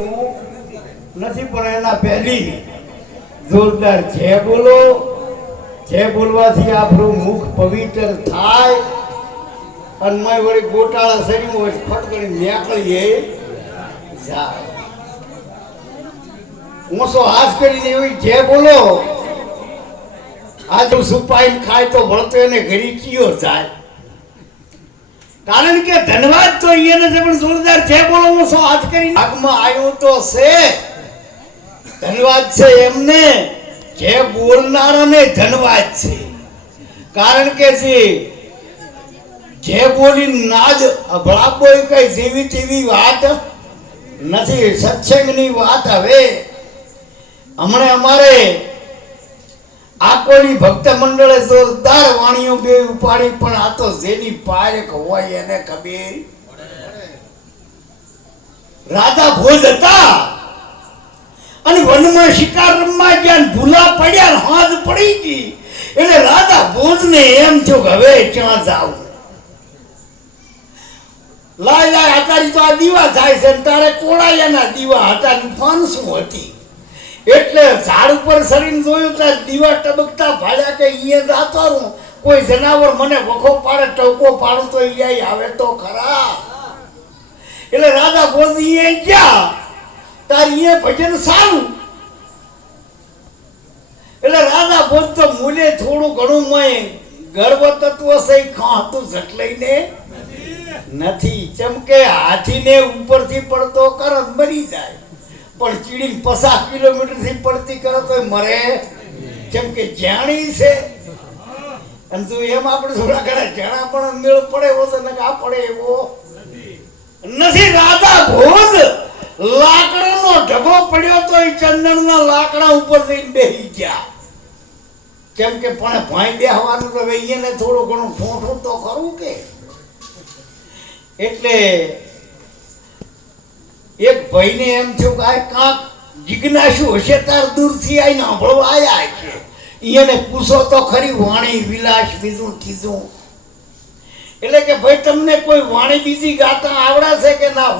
નથી પણ એના પહેલી જોરદાર જય બોલો. જય બોલવાથી આપણું મુખ પવિત્ર થાય અને મય વળી ગોટાળા શરીર હોય ફટકડી નીકળીએ જાય. ઓછો હાથ કરીને એવી જય બોલો. આજે સુપાઈ ખાય તો વળતો એને ઘડી કયો જાય. કારણ કે ધન્યવાદ તો એને છે પણ જોરદાર જય બોલો ઓછો હાથ કરીને ભાગમાં આવ્યો તો છે. ધન્યવાદ છે એમને જે બોલનારાને ધન્યવાદ છે. કારણ કે જે બોલી નાદ અભળાપો એ કઈ જેવી તેવી વાત નથી. સત્સંગની વાત હવે હમણે અમારે આકોલી ભક્ત મંડળે જોરદાર વાણીઓ બે ઉપાડી પણ આ તો જેની પાયક હોય એને ખબર. રાધા ભોજ હતા અને વનમાં શિકાર રમવા જ્યાં ભૂલા પડ્યા હાથ પડી ગઈ એટલે રાધા ભોજને એમ થયું કે હવે ક્યાં જાવ. લાય લાય આતારી તો આ દીવા થાય છે તારે કોળાયાના દીવા હતા ફાનસું હતી એટલે ઝાડ ઉપર સરીને જોયું ત્યાં દીવા ટબકતા ભાડ્યા કે અહીંયા જાતો રહું કોઈ જનાવર મને વખો પાડે ટવકો પાડું તો અહીંયા આવે તો ખરા. એટલે રાધા ભોજ અહીંયા ગયા તારી એ ભજન સારું. એટલે રાધા ભોજ તો મૂલે થોડું ઘણું મય ગર્વ તત્વ સહી ખાતું જટલાઈને નથી. ચમકે હાથીને ઉપરથી પડતો કરત મરી જાય પણ ચીડી 50 કિલોમીટરથી પડતી કરત હોય મરે. જેમ કે જાણી છે અને તું એમ આપણે થોડા ઘણા જાણા પણ મેળ પડે એવો છે ને આ પડે એવો નથી. રાધા ભોજ લાકડાનો ઢગો પડ્યો તો એ ચંદનના લાકડા ઉપર જઈને બેસી ગયા. કેમ કે પણ ભાઈ બેહવાનું તો એને થોડું ઘણું ઠોઠું તો ખરું કે. એટલે એક ભાઈને એમ થયું કે આ કાંક જિજ્ઞાસુ હશે તાર દૂરથી આવીને સાંભળવા આવ્યા છે એને પૂછો તો ખરી વાણી વિલાસ બીજું કીધું. એટલે કે ભાઈ તમને કોઈ વાણી બીજી ગાતા આવડે છે કે ના?